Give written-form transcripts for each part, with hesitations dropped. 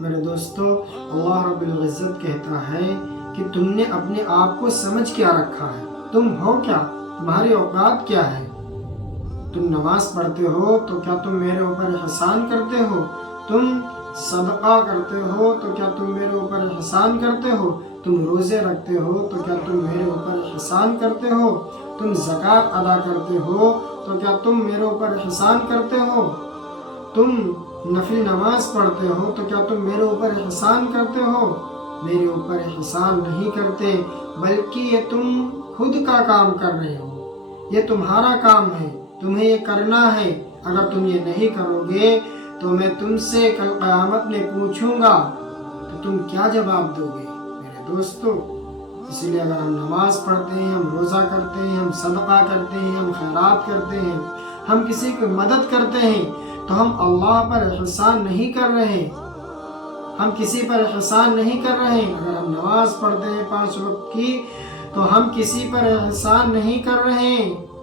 میرے دوستو، اللہ رب العزت کہتا ہے کہ تم نے اپنے آپ کو سمجھ کیا رکھا ہے؟ تم ہو کیا؟ تمہاری اوقات کیا ہے؟ تم نماز پڑھتے ہو تو کیا تم میرے اوپر احسان کرتے ہو؟ تم صدقہ کرتے ہو تو کیا تم میرے اوپر احسان کرتے ہو؟ تم روزے رکھتے ہو تو کیا تم میرے اوپر احسان کرتے ہو؟ تم زکوٰۃ ادا کرتے ہو تو کیا تم میرے اوپر احسان کرتے ہو؟ تم نفل نماز پڑھتے ہو تو کیا تم میرے اوپر احسان کرتے ہو؟ میرے اوپر احسان نہیں کرتے، بلکہ یہ تم خود کا کام کر رہے ہو۔ یہ تمہارا کام ہے، تمہیں یہ کرنا ہے۔ اگر تم یہ نہیں کرو گے تو میں تم سے کل قیامت میں پوچھوں گا تو تم کیا جواب دو گے؟ میرے دوستو، اس لیے اگر ہم نماز پڑھتے ہیں، ہم روزہ کرتے ہیں، ہم صدقہ کرتے ہیں، ہم خیرات کرتے ہیں، ہم کسی کی مدد کرتے ہیں، تو ہم اللہ پر احسان نہیں کر رہے، ہم کسی پر احسان نہیں کر رہے۔ اگر ہم نماز پڑھتے ہیں 5 وقت کی تو ہم کسی پر احسان نہیں کر رہے،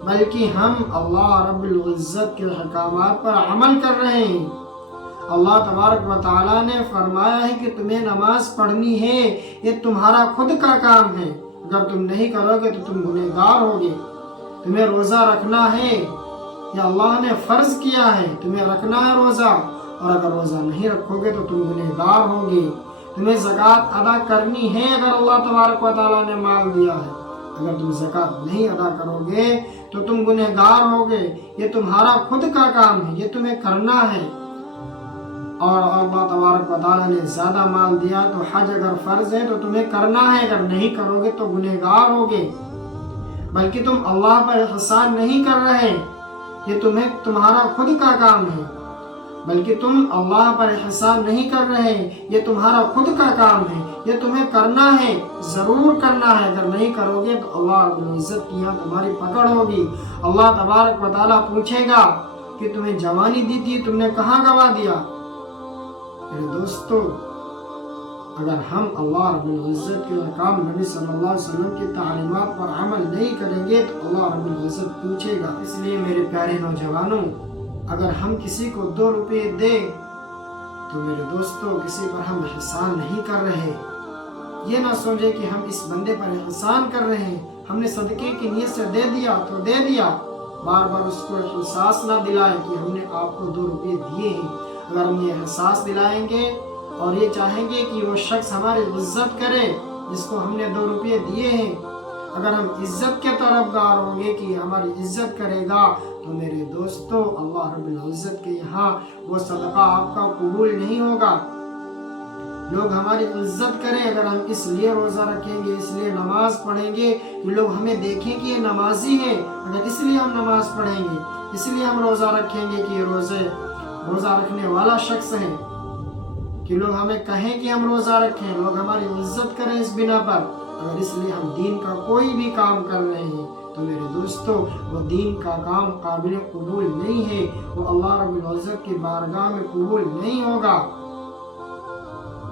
بلکہ ہم اللہ رب العزت کے احکامات پر عمل کر رہے ہیں۔ اللہ تبارک و تعالیٰ نے فرمایا ہے کہ تمہیں نماز پڑھنی ہے، یہ تمہارا خود کا کام ہے۔ اگر تم نہیں کرو گے تو تم گنہگار ہوگے۔ تمہیں روزہ رکھنا ہے، یہ اللہ نے فرض کیا ہے، تمہیں رکھنا ہے روزہ، اور اگر روزہ نہیں رکھو گے تو تم گنہگار ہوگے۔ تمہیں زکوٰۃ ادا کرنی ہے اگر اللہ تبارک و تعالیٰ نے مال دیا ہے، اگر تم زکوٰۃ نہیں ادا کرو گے تو تم گنہگار ہوگے۔ یہ تمہارا خود کا کام ہے، یہ تمہیں کرنا ہے۔ اور اللہ تبارک و تعالیٰ نے زیادہ مال دیا تو حج اگر فرض ہے تو تمہیں کرنا ہے، اگر نہیں کرو گے تو گنہگار ہوگے۔ بلکہ تم اللہ پر احسان نہیں کر رہے، یہ تمہارا خود کا کام ہے۔ بلکہ تم اللہ پر احسان نہیں کر رہے، یہ تمہارا خود کا کام ہے، یہ تمہیں کرنا ہے، ضرور کرنا ہے۔ اگر نہیں کرو گے تو اللہ رب العزت کی یہاں تمہاری پکڑ ہوگی۔ اللہ تبارک و تعالیٰ پوچھے گا کہ تمہیں جوانی دی تھی، تم نے کہاں گوا دیا؟ میرے دوستو، اگر ہم اللہ رب العزت کے احکام، نبی صلی اللہ علیہ وسلم کی تعلیمات پر عمل نہیں کریں گے تو اللہ رب العزت پوچھے گا۔ اس لیے میرے پیارے نوجوانوں، اگر ہم کسی کو 2 روپے دیں تو میرے دوستو کسی پر ہم احسان نہیں کر رہے۔ یہ نہ سوچے کہ ہم اس بندے پر احسان کر رہے ہیں، ہم نے صدقے کی نیت سے دے دیا تو دے دیا۔ بار بار اس کو احساس نہ دلائیں کہ ہم نے آپ کو 2 روپے دیے ہیں۔ اگر ہم یہ احساس دلائیں گے اور یہ چاہیں گے کہ وہ شخص ہماری عزت کرے جس کو ہم نے 2 روپے دیے ہیں، اگر ہم عزت کے طرفدار ہوں گے کہ ہماری عزت کرے گا تو میرے دوستو اللہ رب العزت کے یہاں وہ صدقہ آپ کا قبول نہیں ہوگا۔ لوگ ہماری عزت کریں اگر ہم اس لیے روزہ رکھیں گے، اس لیے نماز پڑھیں گے کہ لوگ ہمیں دیکھیں کہ یہ نمازی ہے، اگر اس لیے ہم نماز پڑھیں گے، اس لیے ہم روزہ رکھیں گے کہ یہ روزہ رکھنے والا شخص ہے، کہ لوگ ہمیں کہیں کہ ہم روزہ رکھیں، لوگ ہماری عزت کریں اس بنا پر۔ اگر اس لیے ہم دین کا کوئی بھی کام کر رہے ہیں تو میرے دوستو وہ دین کا کام قابل قبول نہیں ہے، وہ اللہ رب العزت کی بارگاہ میں قبول نہیں ہوگا۔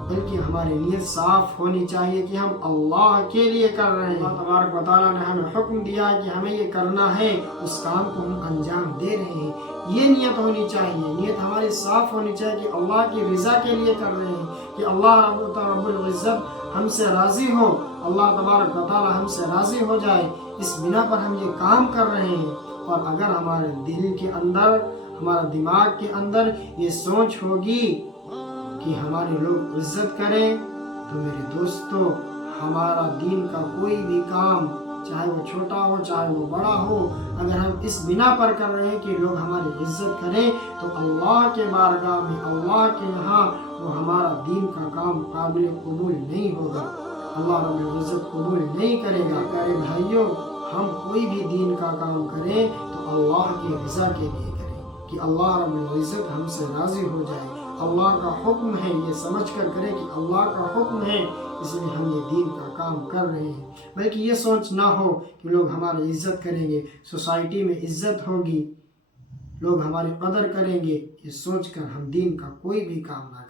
بلکہ ہماری نیت صاف ہونی چاہیے کہ ہم اللہ کے لیے کر رہے ہیں۔ اللہ تبارک و تعالیٰ نے ہمیں حکم دیا کہ ہمیں یہ کرنا ہے، اس کام کو ہم انجام دے رہے ہیں، یہ نیت ہونی چاہیے۔ نیت ہماری صاف ہونی چاہیے کہ اللہ کی رضا کے لیے کر رہے ہیں، کہ اللہ رب العزت ہم سے راضی ہو، اللہ تبارک و تعالیٰ ہم سے راضی ہو جائے، اس بنا پر ہم یہ کام کر رہے ہیں۔ اور اگر ہمارے دل کے اندر، ہمارا دماغ کے اندر یہ سوچ ہوگی کہ ہمارے لوگ عزت کریں تو میرے دوستو ہمارا دین کا کوئی بھی کام، چاہے وہ چھوٹا ہو چاہے وہ بڑا ہو، اگر ہم اس بنا پر کر رہے ہیں کہ لوگ ہماری عزت کریں تو اللہ کے بارگاہ میں، اللہ کے یہاں وہ ہمارا دین کا کام قابل قبول نہیں ہوگا، اللہ رب العزت قبول نہیں کرے گا۔ پیارے بھائیوں، ہم کوئی بھی دین کا کام کریں تو اللہ کی رضا کے لیے کریں، کہ اللہ رب العزت ہم سے راضی ہو جائے۔ اللہ کا حکم ہے، یہ سمجھ کر کریں کہ اللہ کا حکم ہے، اس لیے ہم یہ دین کا کام کر رہے ہیں۔ بلکہ یہ سوچ نہ ہو کہ لوگ ہماری عزت کریں گے، سوسائٹی میں عزت ہوگی، لوگ ہماری قدر کریں گے، یہ سوچ کر ہم دین کا کوئی بھی کام نہ کریں۔